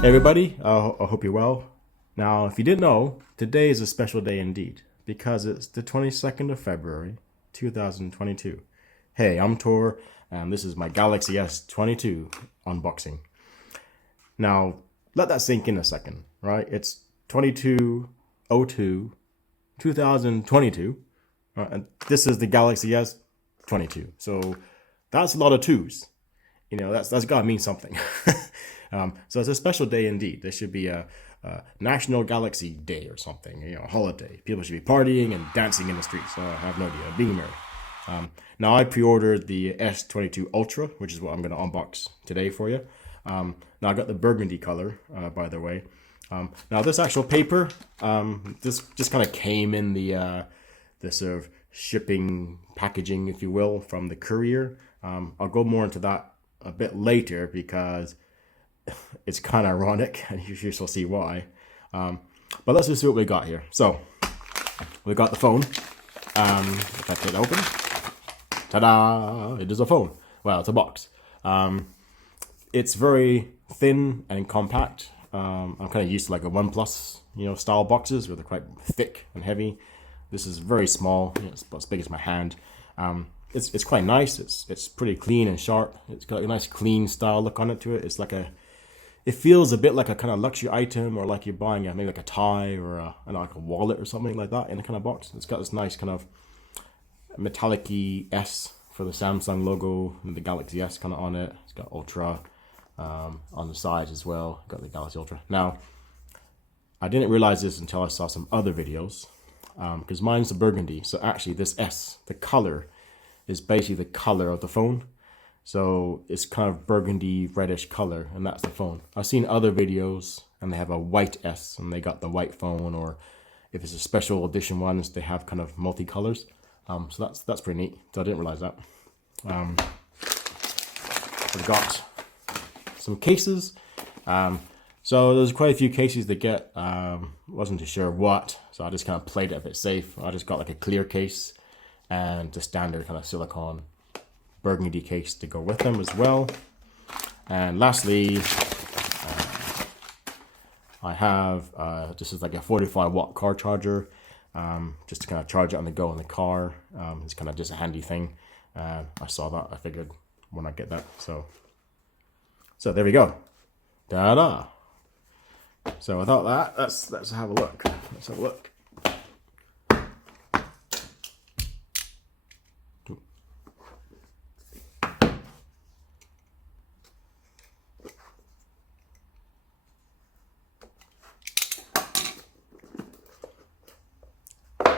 Hey everybody, I hope you're well. Now, if you didn't know, today is a special day indeed because it's the 22nd of February, 2022. Hey, I'm Tor, and this is my Galaxy S22 unboxing. Now, let that sink in a second, right? It's 2202 2022, and this is the Galaxy S22. So that's a lot of twos. You know, that's got to mean something. So it's a special day indeed. There should be a National Galaxy Day or something, you know, a holiday. People should be partying and dancing in the streets. I have no idea, being merry. Now I pre-ordered the S22 Ultra, which is what I'm going to unbox today for you. Now I got the burgundy color, by the way. Now this actual paper, this just kind of came in the sort of shipping packaging, if you will, from the courier. I'll go more into that a bit later because it's kind of ironic, and you shall see why. But let's just see what we got here. So we got the phone. If I take it open, ta-da! It is a phone. Well, it's a box. It's very thin and compact. I'm kind of used to like a OnePlus, style boxes where they're quite thick and heavy. This is very small. It's about as big as my hand. It's quite nice. It's pretty clean and sharp. It's got a nice clean style look on it to it. It feels a bit like a kind of luxury item, or like you're buying maybe like a tie or like a wallet or something like that in a kind of box. It's got this nice kind of metallic-y S for the Samsung logo and the Galaxy S kind of on it. It's got Ultra on the sides as well. Got the Galaxy Ultra. Now, I didn't realize this until I saw some other videos because mine's the burgundy. So actually this S, the color, is basically the color of the phone. So it's kind of burgundy reddish color, and that's the phone. I've seen other videos and they have a white S and they got the white phone, or if it's a special edition ones, they have kind of multicolors. So that's pretty neat. So I didn't realize that. We've got some cases. So there's quite a few cases that get, wasn't too sure what, so I just kind of played it a bit safe. I just got like a clear case and the standard kind of silicone burgundy case to go with them as well. And lastly, I have this is like a 45-watt car charger, just to kind of charge it on the go in the car. It's kind of just a handy thing. I saw that, I figured why not get that. So there we go. Ta-da! So without that, let's have a look. Let's have a look.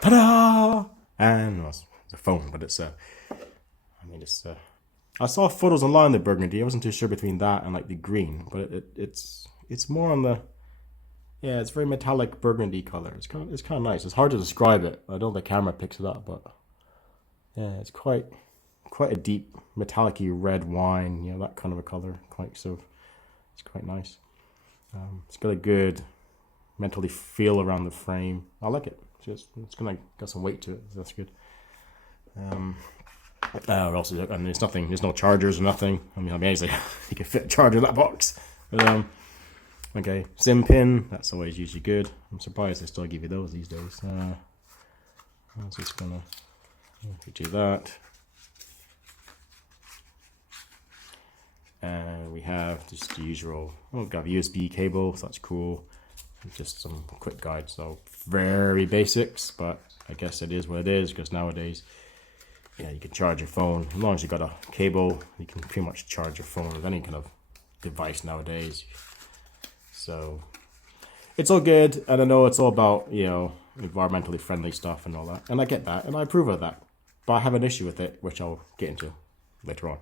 Ta-da! And well, it's a phone, but it's I saw photos online of the burgundy. I wasn't too sure between that and like the green, but it's more on the, yeah, it's very metallic burgundy color. It's kind of nice. It's hard to describe it. I don't know if the camera picks it up, but yeah, it's quite a deep metallic-y red wine, that kind of a color. It's quite nice. It's got a good mentally feel around the frame. I like it. It's gonna got some weight to it. So that's good. Also, and there's no chargers or nothing. I mean, amazing. You can fit a charger in that box. But, okay, SIM pin. That's always usually good. I'm surprised they still give you those these days. I was just gonna do that. And we have just the usual. Oh, we've got a USB cable. So that's cool. Just some quick guides, so very basics, but I guess it is what it is, because nowadays, yeah, you can charge your phone. As long as you've got a cable, you can pretty much charge your phone with any kind of device nowadays. So it's all good, and I know it's all about, environmentally friendly stuff and all that, and I get that, and I approve of that, but I have an issue with it, which I'll get into later on.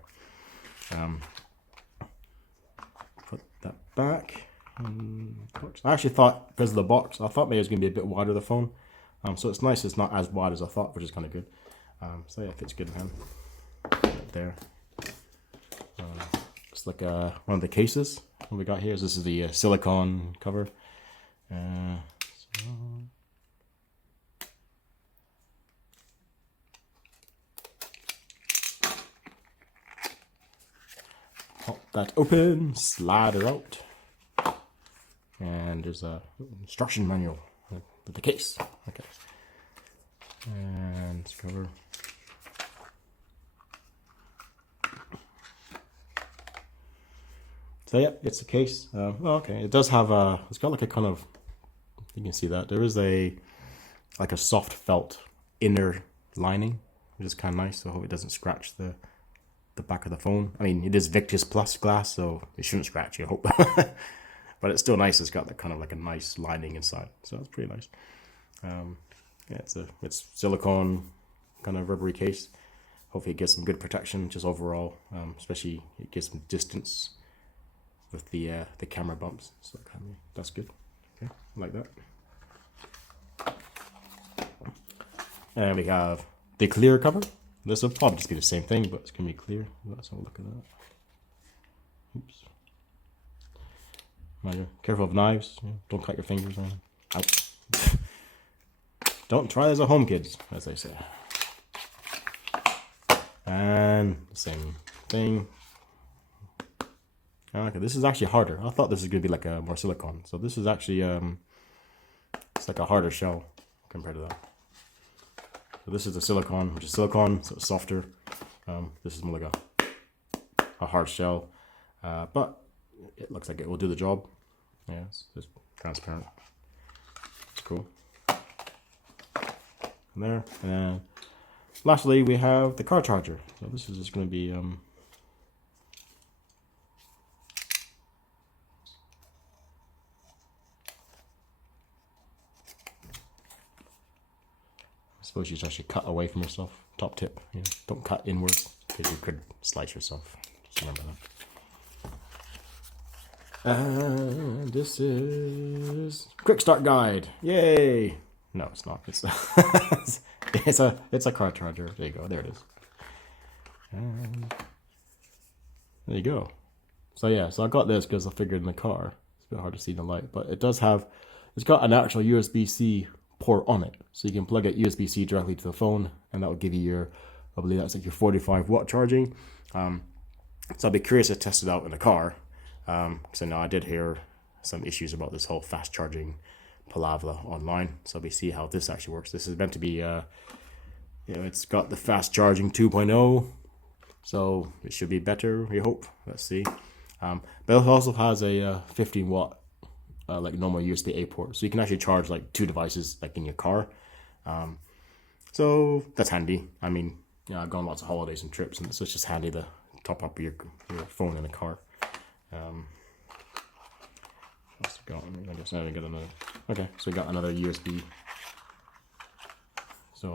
Put that back. I actually thought, because of the box, I thought maybe it was going to be a bit wider, the phone. So it's nice it's not as wide as I thought, which is kind of good. So yeah, it fits good in hand. Right there. It's like one of the cases. What we got here is this is the silicone cover. Pop that open, slide it out. And there's a instruction manual with the case. Okay. And let's cover. So yeah, it's a case. Okay, it does have a. It's got like a kind of. You can see that there is like a soft felt inner lining, which is kind of nice. So I hope it doesn't scratch the back of the phone. I mean, it is Victus Plus glass, so it shouldn't scratch you, I hope. But it's still nice. It's got that kind of like a nice lining inside, so that's pretty nice. Yeah, it's silicone kind of rubbery case. Hopefully it gives some good protection just overall, especially it gives some distance with the camera bumps, so that's good. Okay, like that. And we have the clear cover. This will probably just be the same thing, but it's gonna be clear. Let's have a look at that. Oops. Careful of knives. Don't cut your fingers on. Ouch. Don't try this at home, kids, as they say. And the same thing. Okay, this is actually harder. I thought this was gonna be like a more silicone. So this is actually it's like a harder shell compared to that. So this is the silicone, which is silicone, so it's softer. This is more like a hard shell, but it looks like it will do the job. Yeah, it's transparent. It's cool. And there, and lastly we have the car charger. So this is just going to be I suppose you should actually cut away from yourself. Top tip, don't cut inwards because you could slice yourself. Just remember that. And this is quick start guide. Yay! No, it's not. It's a car charger. There you go. There it is. And there you go. So yeah, so I got this because I figured in the car it's a bit hard to see in the light, but it does have. It's got an actual USB-C port on it, so you can plug it USB-C directly to the phone, and that will give you your, I believe that's like your 45 watt charging. So I'll be curious to test it out in the car. So now I did hear some issues about this whole fast charging palaver online, so we see how this actually works. This is meant to be it's got the fast charging 2.0, so it should be better, we hope. Let's see. But it also has a 15 watt like normal USB-A port, so you can actually charge like 2 devices like in your car. So that's handy. I mean, I've gone lots of holidays and trips, and so it's just handy to top up your phone in the car. What's it got? I guess I got another. Okay, so we got another USB. So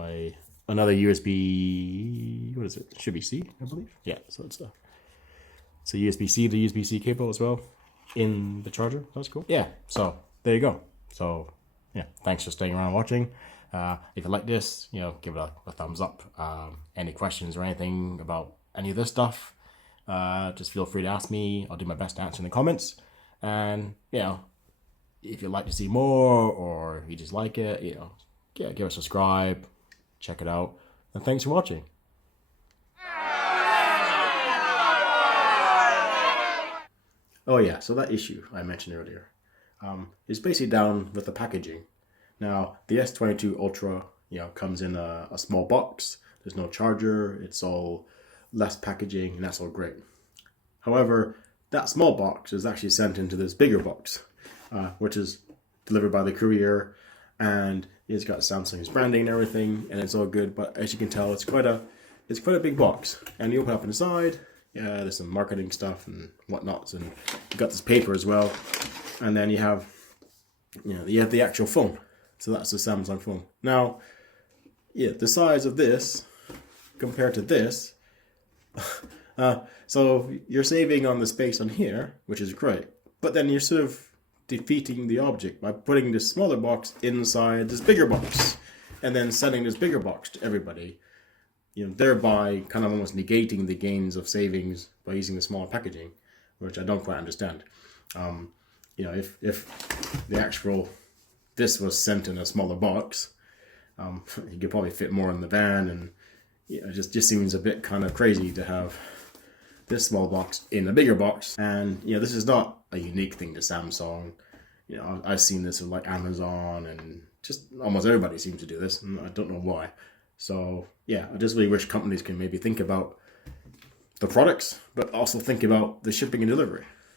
another USB. What is it? Should be C, I believe. Yeah. So it's a USB-C to USB-C cable as well in the charger. That's cool. Yeah. So there you go. So yeah, thanks for staying around watching. If you like this, give it a thumbs up. Any questions or anything about any of this stuff, just feel free to ask me. I'll do my best to answer in the comments. And if you'd like to see more, or you just like it, give it a subscribe, check it out, and thanks for watching. Oh yeah, so that issue I mentioned earlier is basically down with the packaging. Now the S22 Ultra, comes in a small box. There's no charger. It's all less packaging, and that's all great. However, that small box is actually sent into this bigger box, which is delivered by the courier, and it's got Samsung's branding and everything, and it's all good. But as you can tell, it's quite a big box. And you open up inside, there's some marketing stuff and whatnots, and you got this paper as well. And then you have the actual phone. So that's the Samsung phone. Now, the size of this compared to this. So you're saving on the space on here, which is great, but then you're sort of defeating the object by putting this smaller box inside this bigger box, and then sending this bigger box to everybody, thereby kind of almost negating the gains of savings by using the smaller packaging, which I don't quite understand. If the actual this was sent in a smaller box, you could probably fit more in the van, and it just seems a bit kind of crazy to have this small box in a bigger box. And this is not a unique thing to Samsung. You know, I've seen this with like Amazon, and just almost everybody seems to do this, and I don't know why. So yeah, I just really wish companies can maybe think about the products, but also think about the shipping and delivery.